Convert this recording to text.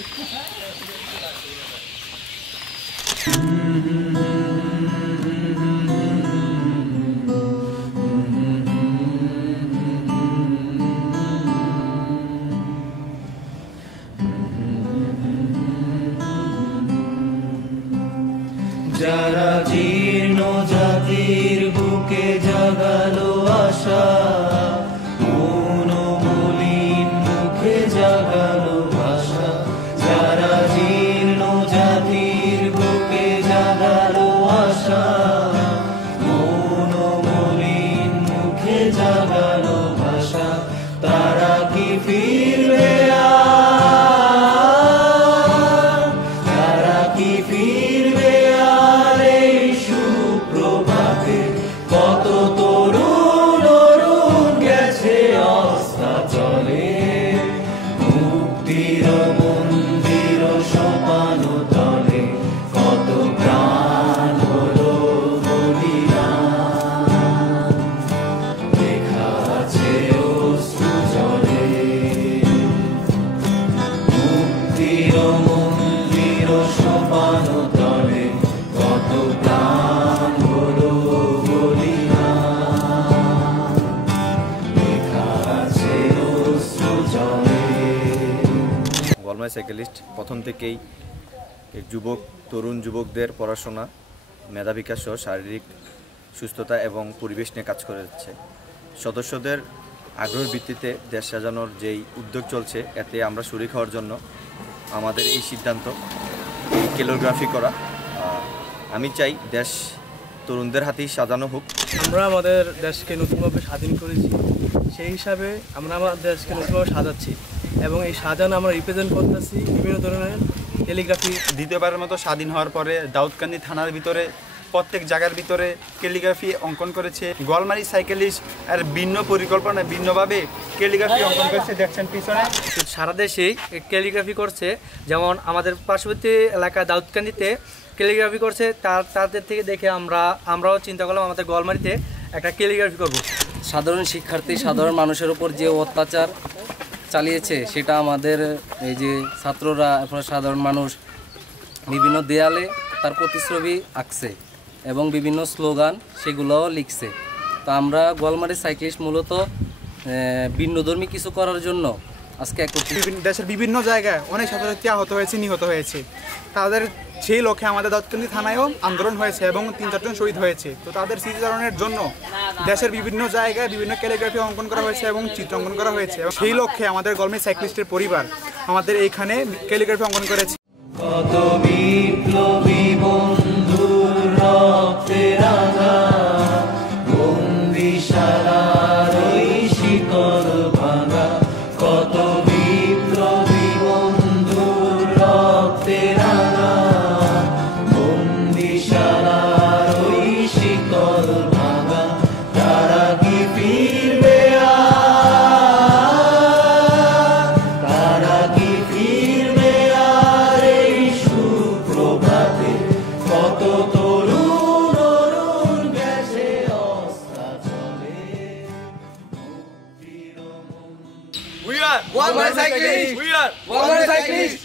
যারা জীর্ণ জাতির বুকে জাগালো আশা, মৌনমলিন মুখে জাগালো ভাষা। যারা জীর্ণ জাতির বুকে জাগালো আশা, মৌনমলিন মুখে জাগালো ভাষা। তারা কি ফিরবে আর? তারা কি ফিরবে আর এই সুপ্রভাতে? কত তরুণ অরুণ গেছে অস্তাচলে, মুক্তির মন্দির সোপান তলে। কত প্রাণ হলো বলিদান, লেখা আছে অশ্রু জলে। মুক্তির মন্দির সোপান তলে, কত প্রাণ হলো বলিদান, লেখা আছে অশ্রু জলে। গোয়ালমারী সাইকেলিস্ট প্রথম থেকেই তরুণ যুবকদের পড়াশোনা, মেধা বিকাশ সহ শারীরিক সুস্থতা এবং পরিবেশ নিয়ে কাজ করে যাচ্ছে। সদস্যদের আগ্রহের ভিত্তিতে দেশ সাজানোর যেই উদ্যোগ চলছে, এতে আমরা শরিক হওয়ার জন্য আমাদের এই সিদ্ধান্ত, এই কোরিওগ্রাফি করা। আমি চাই দেশ তরুণদের হাতেই সাজানো হোক। আমরা আমাদের দেশকে নতুনভাবে স্বাধীন করেছি, সেই হিসাবে আমরা আমাদের দেশকে নতুনভাবে সাজাচ্ছি এবং এই সাজানো আমরা রিপ্রেজেন্ট করতেছি বিভিন্ন ধরনের ক্যালিগ্রাফি। দ্বিতীয়বারের মতো স্বাধীন হওয়ার পরে দাউদকান্দি থানার ভিতরে প্রত্যেক জায়গার ভিতরে ক্যালিগ্রাফি অঙ্কন করেছে। গোয়ালমারী সাইকেলিস্ট আর ভিন্ন পরিকল্পনা ভিন্নভাবে ক্যালিগ্রাফি অঙ্কন করেছে, দেখছেন পিছনে। সারা দেশেই ক্যালিগ্রাফি করছে, যেমন আমাদের পার্শ্ববর্তী এলাকা দাউদকান্দিতে ক্যালিগ্রাফি করছে। তাদের থেকে দেখে আমরাও চিন্তা করলাম আমাদের গোয়ালমারীতে একটা ক্যালিগ্রাফি করব। সাধারণ শিক্ষার্থী, সাধারণ মানুষের উপর যে অত্যাচার চালিয়েছে, সেটা আমাদের এই যে ছাত্ররা, সাধারণ মানুষ বিভিন্ন দেয়ালে তার প্রতিচ্ছবি আঁকছে এবং বিভিন্ন স্লোগান সেগুলোও লিখছে। তো আমরা গোয়ালমারী সাইক্লিস্ট মূলত ভিন্নধর্মী কিছু করার জন্য আজকে দেশের বিভিন্ন জায়গায় অনেক ছাত্রছাত্রী আহত হয়েছে, নিহত হয়েছে। তাদের সেই লক্ষ্যে আমাদের দাউদকান্দি থানায়ও আন্দোলন হয়েছে এবং ৩-৪ জন শহীদ হয়েছে। তো তাদের স্মৃতিচারণের জন্য দেশের বিভিন্ন জায়গায় বিভিন্ন ক্যালিগ্রাফি অঙ্কন করা হয়েছে এবং চিত্রাঙ্কন করা হয়েছে। এবং সেই লক্ষ্যে আমাদের গোয়ালমারী সাইক্লিস্টের পরিবার আমাদের এইখানে ক্যালিগ্রাফি অঙ্কন করেছে। কত বিপ্লবী বন্ধুর রক্তে রাঙা বন্দিশালার ওই শিকল ভাঙা। কত বিপ্লবী বন্ধুর রক্তে রাঙা বন্দিশালার ওই শিকল ভাঙা। তারা কি ফিরবে আর? তারা কি ফিরবে আর এই সুপ্রভাতে? কত তরুণ অরুণ গেছে অস্তাচলে। We are Goalmari Cyclists. We are Goalmari Cyclists.